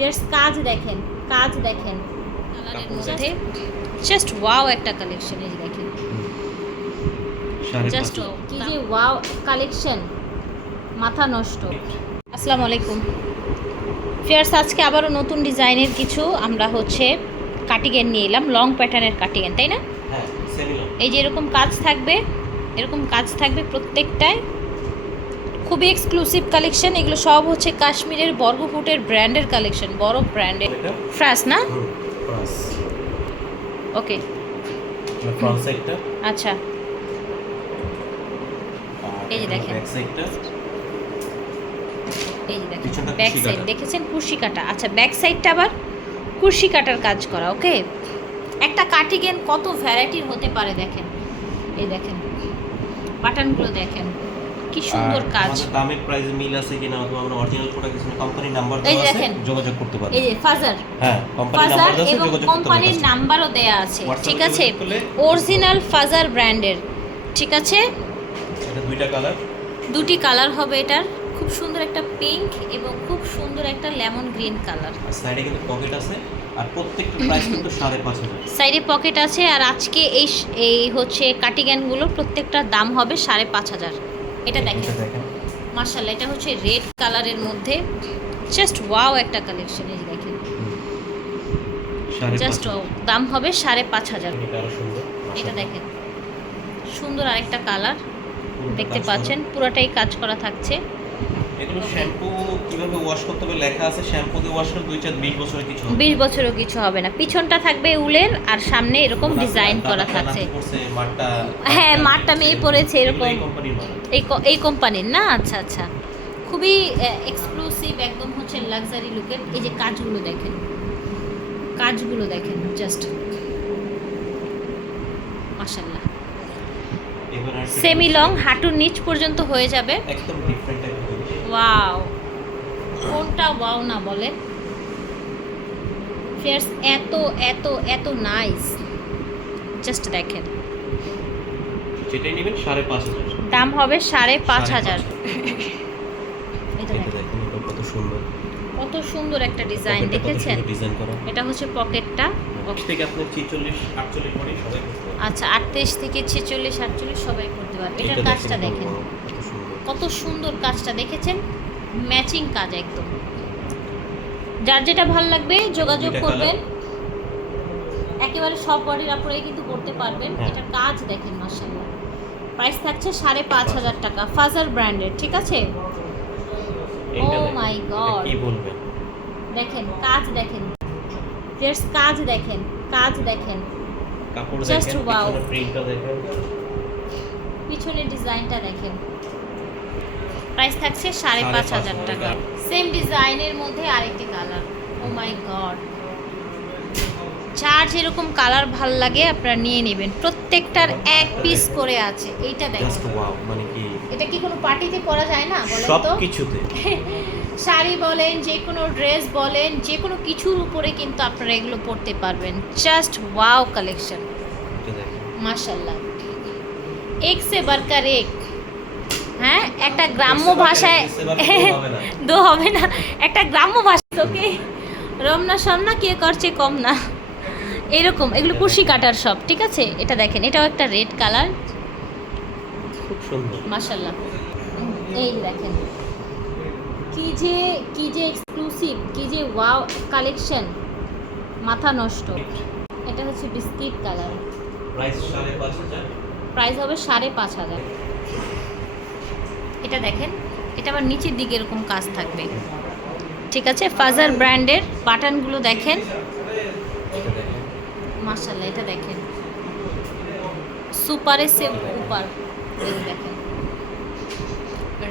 Just কাজ দেখেন, কাজ দেখেন কালারের মধ্যে জাস্ট ওয়াও একটা কালেকশন। এই যে দেখেন জাস্ট কি যে ওয়াও কালেকশন, মাথা নষ্ট। আসসালামু আলাইকুম ফিয়ার্স, আজকে আবারও নতুন ডিজাইনের কিছু আমরা কাটিগেন নিয়ে এলাম, লং প্যাটার্নের কাটিগেন, তাই না? হ্যাঁ, সেমি লং। এই যে এরকম কাজ থাকবে, এরকম কাজ থাকবে প্রত্যেকটায়, খুবই এক্সক্লুসিভ কালেকশন। এগুলো সব কাশ্মীরের বর্গফুটের ব্র্যান্ডের কালেকশন, বড় ব্র্যান্ডের। ফ্রাস না? ফ্রাস। ওকে, ফ্রন্ট সাইডটা। আচ্ছা, এই যে দেখেন ব্যাক সাইডটা। এই যে দেখেন পিছনটা ব্যাক কুশি সাইড কাটা। দেখেছেন, কুশি কাটা। আচ্ছা, ব্যাক সাইডটা আবার কুশি কাটার কাজ করা। ওকে, একটা কাটিগেন কত ভ্যারাইটির হতে পারে দেখেন। এই দেখেন বাটনগুলো দেখেন, কি সুন্দর কাজ। আমাদের দামের প্রাইসে মিল আছে কিনা অথবা আমরা অরিজিনাল প্রোডাক্ট কিছু কোম্পানি নাম্বার এই দেওয়া আছে, দেখেন। যোগাযোগ করতে পারবেন। এই যে ফাজার, হ্যাঁ, কোম্পানি ফাজার নাম্বার দেওয়া আছে, এবং যোগাযোগ করতে কোম্পানির পারবেন। নাম্বারও দেয়া আছে, WhatsApp ঠিক এ আছে? যোগাযোগ করলে অরিজিনাল ফাজার ব্র্যান্ডের, ঠিক আছে? এটা দুইটা কালার, দুটি কালার হবে এটার, খুব সুন্দর একটা পিঙ্ক এবং খুব সুন্দর একটা লেমন গ্রিন কালার। আর সাইডে কিন্তু পকেট আছে, আর প্রত্যেকটা প্রাইস কিন্তু 5,500। সাইডে পকেট আছে, আর আজকে এই কাটিগ্যানগুলো প্রত্যেকটার দাম হবে 5,500। এটা দেখেন মাশাআল্লাহ, এটা রেড কালারের মধ্যে জাস্ট ওয়াও একটা কালেকশন। এই যে দেখেন জাস্ট দাম হবে 5,500। এটা আরো সুন্দর। এটা দেখেন সুন্দর আরেকটা কালার দেখতে পাচ্ছেন, পুরোটাই কাজ করা থাকছে। এগুলো শ্যাম্পু কিভাবে ওয়াশ করতে হবে লেখা আছে, শ্যাম্পু দিয়ে ওয়াশ করলে 2-20 বছরের কিছু হবে। 20 বছরও কিছু হবে না। পিছনটা থাকবে উলের, আর সামনে এরকম ডিজাইন করা থাকছে। হ্যাঁ, মাঠটা মেয়ে পড়েছে এরকম, এই কোম্পানির না? আচ্ছা আচ্ছা, খুবই এক্সক্লুসিভ, একদম লাক্সারি লুকের। এই যে কাজগুলো দেখেন, কাজগুলো দেখেন জাস্ট মাশাআল্লাহ। সেমি লং, হাঁটুর নিচ পর্যন্ত হয়ে যাবে, একদম ডিফারেন্ট টাইপের জিনিস। ওয়াও, কোনটা ওয়াও না বলে ফেয়ার্স, এত এত এত নাইস। জাস্ট দেখেন, যেটাই নেবেন 5,500। দাম হবে 5,500। এটা এটা দেখেন দেখুন, এটা কত সুন্দর, কত সুন্দর একটা ডিজাইন, পকেটটা কত দেখেছেন? সুন্দর ডিজাইন করা। এটা পকেটটা। থেকে আপনি 46-48 বডি সবাই করতে পারবেন। আচ্ছা, 38 থেকে 46-48 সবাই করতে পারবে। এটার এটা কাজটা দেখেন, কত সুন্দর। কত সুন্দর কাজটা, দেখেছেন? ম্যাচিং কাজ একদম। যার যেটা ভালো লাগবে যোগাযোগ দুইটা করবেন, একেবারে সব বডির আপনারাই কিন্তু করতে পারবেন। হ্যাঁ। এটার কাজ দেখেন মাশাআল্লাহ। প্রাইস থাকছে 5,500 টাকা, ফাজার ব্র্যান্ডের, ঠিক আছে? ও মাই গড, কি বলবেন? দেখেন কাজ দেখেন, জাস্ট কাজ দেখেন, কাজ দেখেন, কাপড় Just দেখেন, wow. পিছনে প্রিন্টটা দেখেন, পিছনের ডিজাইনটা দেখেন। প্রাইস থাকছে 5,500 টাকা। সেম ডিজাইনের মধ্যে আরেকটি কালার। ও মাই গড, যার যেরকম কালার ভাল লাগে আপনারা নিয়ে নেবেন। প্রত্যেকটার এক পিস করে আছে। এইটা দেখেন, জাস্ট ওয়াও। মানে কি, এটা কি কোনো পার্টিতে পরা যায় না বলেন সব তো? কিছুতে শাড়ি বলেন, যে কোনো ড্রেস বলেন, যে কোনো কিছুর উপরে কিন্তু আপনারা এগুলো পরতে পারবেন। জাস্ট ওয়াও কালেকশন, এটা দেখেন মাশাআল্লাহ, এক সে বারকার এক। হ্যাঁ, একটা গ্রাম্য ভাষায় দো হবে না, একটা গ্রাম্য ভাষা তোকে রমনা সামনা কে করছে কম না, এরকম। এগুলো কুশি কাটার সব, ঠিক আছে? এটা দেখেন, এটাও একটা রেড কালার, খুব সুন্দর। মাশাআল্লাহ। এই দেখেন কি যে এক্সক্লুসিভ, কি যে ওয়াও কালেকশন, মাথা নষ্ট। এটা বিস্কিট কালার, প্রাইস 5,500। প্রাইস হবে 5,500। এটা দেখেন, এটা আবার নিচের দিকে এরকম কাজ থাকবে, ঠিক আছে? ফাজার ব্র্যান্ডের বাটনগুলো দেখেন এটা দেখেন, মাশাআল্লাহ। এটা দেখেন সুপারে সে উপর, এই দেখেন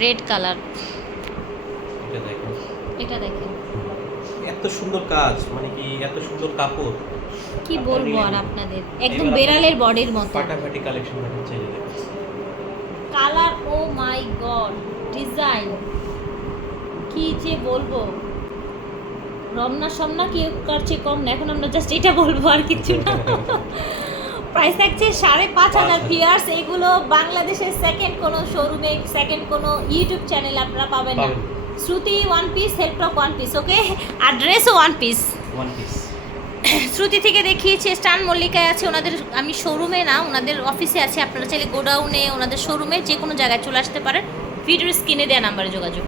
রেড কালার। এটা দেখেন, এটা দেখেন এত সুন্দর কাজ, মানে কি এত সুন্দর কাপড়, কি বলবো আর আপনাদের, একদম বেড়ালের বডির মতো ফাটাফাটি কালেকশন দেখাচ্ছে। এই যে দেখেন কালার, ও মাই গড, ডিজাইন কি যে বলবো, রমনা সামনা কি করছে কম না। এখন আমরা জাস্ট এটা বলবো, আর কিছু না। প্রাইস থাকছে 5,500 ফিয়ার্স। এগুলো বাংলাদেশের সেকেন্ড কোনো শোরুমে, সেকেন্ড কোনো ইউটিউব চ্যানেল আপনারা পাবেন না। শ্রুতি ওয়ান পিস, হেলপ্রক ওয়ান পিস, ওকে। আর ড্রেসও one piece. One piece. Shruti থেকে দেখিয়েছি, স্টান মল্লিকায় আছে ওনাদের, আমি শোরুমে না ওনাদের অফিসে আছি, আপনারা চাইলে গোডাউনে ওনাদের শোরুমে যে কোনো জায়গায় চলে আসতে পারেন। ভিডিওর স্ক্রিনে দেওয়া নাম্বারে যোগাযোগ।